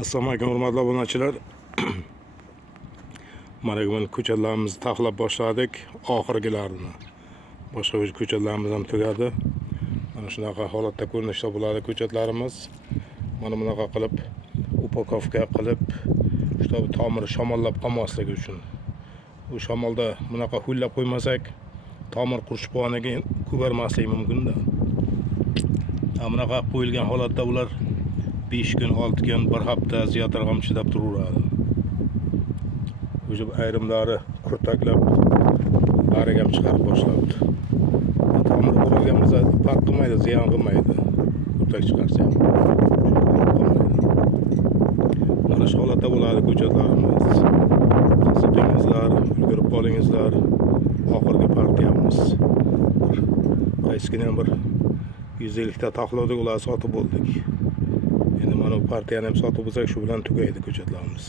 Assalomu alaykum hurmatli obunachilar. Mana bugun ko'chatlarimizni taxlab boshladik, oxirgilarini. Boshqa ko'chatlarimiz ham tugadi. Mana shunaqa holatda ko'rinishda bo'ladi ko'chatlarimiz. Mana bunaqa qilib upakovka qilib, shu tomiri shamollab qolmasligi uchun. Bu shamolda bunaqa hullab qo'ymasak, tomir qurishib qolgandan keyin ko'karmasligi mumkin-da. Bunaqa qo'yilgan holatda ular 5 kun, 6 kun, 1 hafta ziyodroq ham chidab turaveradi. O'sha ayrimlari kurtaklab bariga ham chiqarib boshlabdi. Tomir qurilgan bo'lsa farq qilmaydi, ziyon qilmaydi. Kurtak chiqarsa ham. Mana shu holatda bo'ladi ko'chatlarimiz. Qiziqingizlar, ulgurib qolingizlar. Oxirgi partiyamiz. Qaysigina bir 150 ta taxlovdik, ular sotib bo'ldik. Endi mana bu partiyani ham sotib bo'lsak, shu bilan tugaydi ko'chatlarimiz.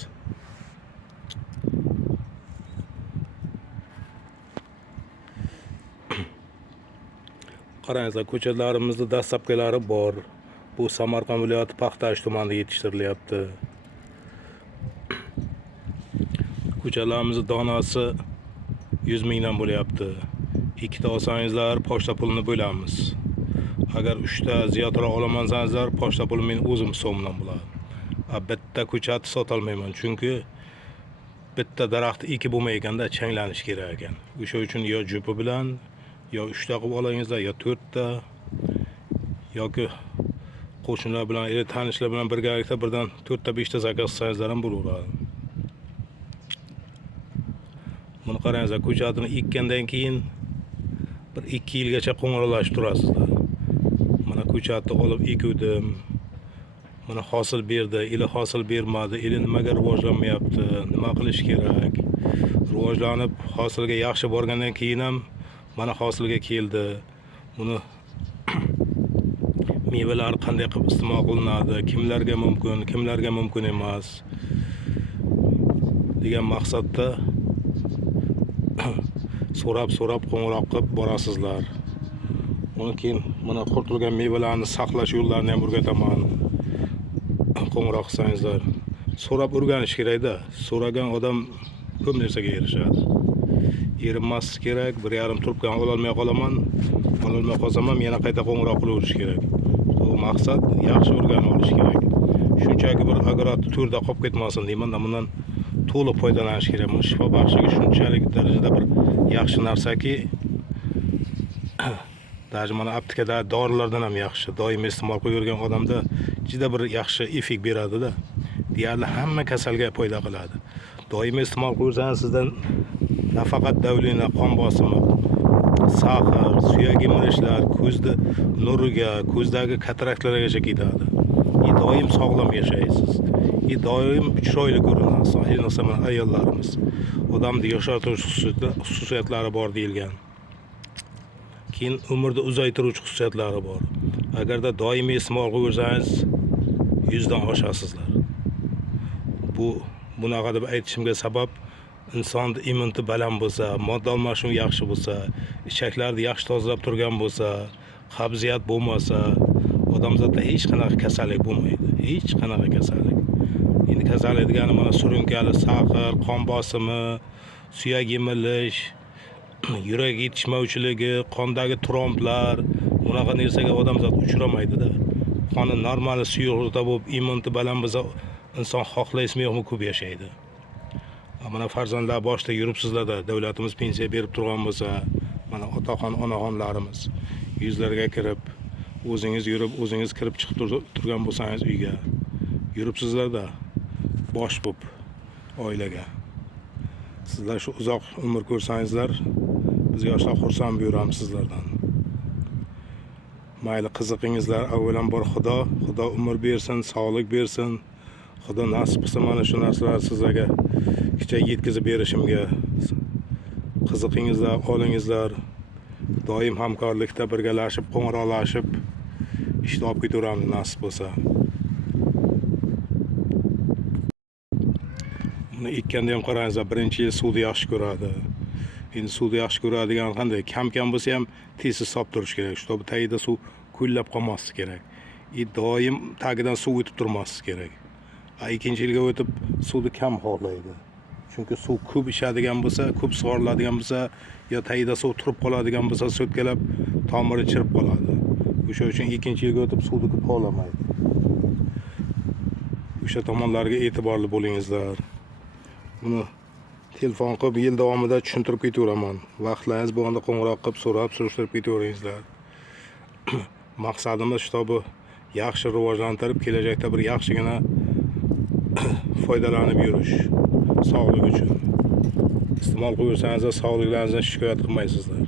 Qarangizlar, ko'chatlarimizda dastlabkilari bor. Bu Samarqand viloyati Paxtash tumanida yetishtirilyapti. Ko'chatlarimizning donasi 100 mingdan bo'lyapti. 2 ta olsangizlar, pochta pulini bo'lamiz. Agar 3 ta ziyodroq olamansanizlar, pochta puli men o'zim so'mdan bo'ladi. Bitta ko'chat sotolmayman, chunki bitta daraxt ekib bo'lmayganda changlanish kerak ekan. O'sha uchun yo jupi bilan, yo 3 ta qilib olingizlar, yo 4 ta, yoki qo'shnilar bilan, tanishlar bilan birgalikda birdan 4 ta, 5 ta zakaz qilsangizlar ham bo'laveradi. Buni qarangizlar, ko'chatini ekkandan keyin bir 2 yilgacha qo'ng'iroqlashib turasizlar. Mana ko'chatni olib ekuvdim. Mana hosil berdi, ili hosil bermadi, ili nimaga rivojlanmayapti, nima qilish kerak? Rivojlanib, hosilga yaxshi borgandan keyin ham mana hosilga keldi. Buni mevalar qanday qilib iste'mol qilinadi, kimlarga mumkin emas degan maqsadda so'rab qo'ng'iroq qilib borasizlar. Undan keyin mana qurtilgan mevalarni saqlash yo'llarini ham o'rgataman. Qo'ng'iroq qilsangizlar, so'rab o'rganish kerak-da. So'ragan odam ko'p narsaga erishadi. Erinmaslik kerak. 1,5 trubkani ololmay qolaman. Ololmay qolsam ham yana qayta qo'ng'iroq qilaverish kerak. Bu maqsad yaxshi o'rganib olish kerak. Shunchaki bir agorotni to'rda qolib ketmasin deyman-da, bundan to'liq foydalanish kerak. Bu shifo baxshiga shunchalik darajada bir yaxshi narsaki, даже mana aptekada dorilardan ham yaxshi. Doim iste'mol qilib yurgan odamda juda bir yaxshi effekt beradi-da. Deyarli hamma kasalga foyda qiladi. Doim iste'mol qilsangiz sizdan nafaqat davlina, qon bosimi, sahar, suyak emirishlar, ko'zda nuriga, ko'zdagi kataraktlargacha ketadi. Doim sog'lom yashaysiz. Doim chiroyli ko'rinasiz. Ayniqsa mana ayollarimiz. Odamni yoshartiruvchi xususiyatlari bor deyilgan. Keyin umrni uzaytiruvchi xususiyatlari bor. Agarda doimiy iste'mol qilib yursangiz, 100 dan oshasizlar. Bunaqa deb aytishimga sabab, insonning immuniti baland bo'lsa, modda almashinuvi yaxshi bo'lsa, ichaklarni yaxshi tozalab turgan bo'lsa, qabziyat bo'lmasa, odamzodda hech qanaqa kasallik bo'lmaydi. Hech qanaqa kasallik. Endi kasallik degani mana surunkali, saqir, qon bosimi, suyak yemilish, yurak yetishmovchiligi, qondagi tromblar, bunaqa narsaga odamzod uchramaydi-da. Qoni normal suyuqlikda bo'lib, immuniti baland bo'lsa, inson xohlaysizmi yo'qmi ko'p yashaydi. Mana farzandlar boshida yuribsizlarda, davlatimiz pensiya berib turgan bo'lsa, mana otaxon, onaxonlarimiz yuzlarga kirib, o'zingiz yurib, o'zingiz kirib chiqib turgan bo'lsangiz uyga, yuribsizlarda bosh bo'lib oilaga. Sizlar shu uzoq umr ko'rsangizlar, biz yoshlar xursand bo'lamiz sizlardan. Mayli qiziqingizlar, avvalambor Xudo umr bersin, sog'lik bersin. Xudo nasib qilsa mana shu narsalar sizlarga kichik yetkazib berishimga. Qiziqingizlar, olingizlar. Doim hamkorlikda birgalashib, qo'ng'iroqlashib ishni olib ketaveramiz nasib bo'lsa. Buni ekkanda ham qarangizlar, birinchi yil suvni yaxshi ko'radi. Endi suvni yaxshi ko'radigan qanday? Kam bo'lsa ham tezsiz solib turish kerak. Shu tagida suv ko'llab qolmasligi kerak. Doim tagidan suv o'tib turmasligi kerak. Ikkinchi yilga o'tib suvni kam xohlaydi. Chunki suv ko'p ichadigan bo'lsa, ko'p sug'oriladigan bo'lsa, yo tagida suv turib qoladigan bo'lsa, so'tkalab tomiri chirib qoladi. O'sha uchun ikkinchi yilga o'tib suvni ko'p xohlamaydi. O'sha tomonlarga e'tiborli bo'lingizlar. Buni telefon qilib yil davomida tushuntirib ketaveraman. Vaqtlaringiz bo'lganda qo'ng'iroq qilib so'rab surishtirib ketaveringizlar. Maqsadimiz shtobi yaxshi rivojlantirib, kelajakda bir yaxshigina foydalanib yurish, sog'lik uchun. Iste'mol qilsangiz, sog'liklaringizdan shikoyat qilmaysizlar.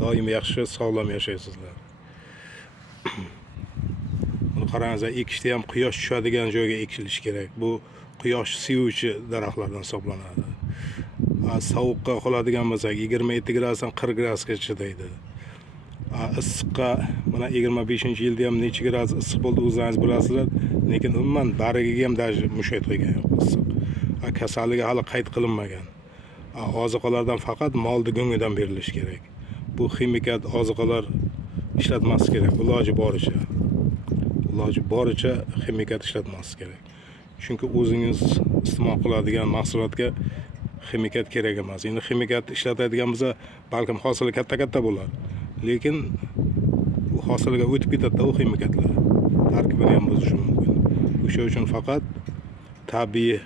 Doim yaxshi, sog'lom yashaysizlar. Buni qarangizlar, ekishda ham quyosh tushadigan joyga ekilishi kerak. Bu quyosh sevuvchi daraxtlardan hisoblanadi. Sovuqqa qoladigan bo'lsak, 27 gradusdan 40 gradusga chidaydi. Issiqqa mana 25-yilda ham necha gradus issiq bo'ldi o'zingiz bilasizlar, lekin umuman barigiga ham даже mushayt qilgan yo'q issiq. Kasalligi hali qayd qilinmagan. Oziqalardan faqat molni go'ngidan berilishi kerak. Bu ximikat oziqalar ishlatmaslik kerak, iloji boricha ximikat ishlatmaslik kerak. Chunki o'zingiz iste'mol qiladigan mahsulotga ximikat kerak emas. Endi ximikat ishlatadigan bo'lsa, balkim hosili katta bo'lar. Lekin u hosilga o'tib ketadi u ximikatlar. Tarkibini ham buzishi mumkin. O'sha uchun faqat tabiiy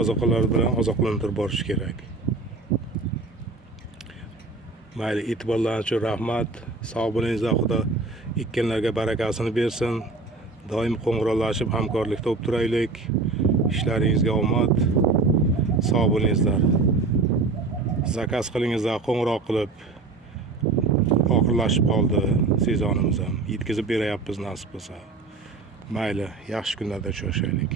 oziqalar bilan oziqlantirib borish kerak. Mayli, e'tiborlaringiz uchun rahmat. Sog' bo'lingizlar, Xudo ekkanlarga barakasini bersin. Doim qo'ng'iroqlashib hamkorlikda bo'lib turaylik. Ishlaringizga omad. Sog' bo'lingizlar. Zakaz qilingizlar, qo'ng'iroq qilib. Oxirlashib qoldi sezonimiz ham. Yetkazib berayapmiz nasib bo'lsa. Mayli, yaxshi kunlarda uchrashaylik.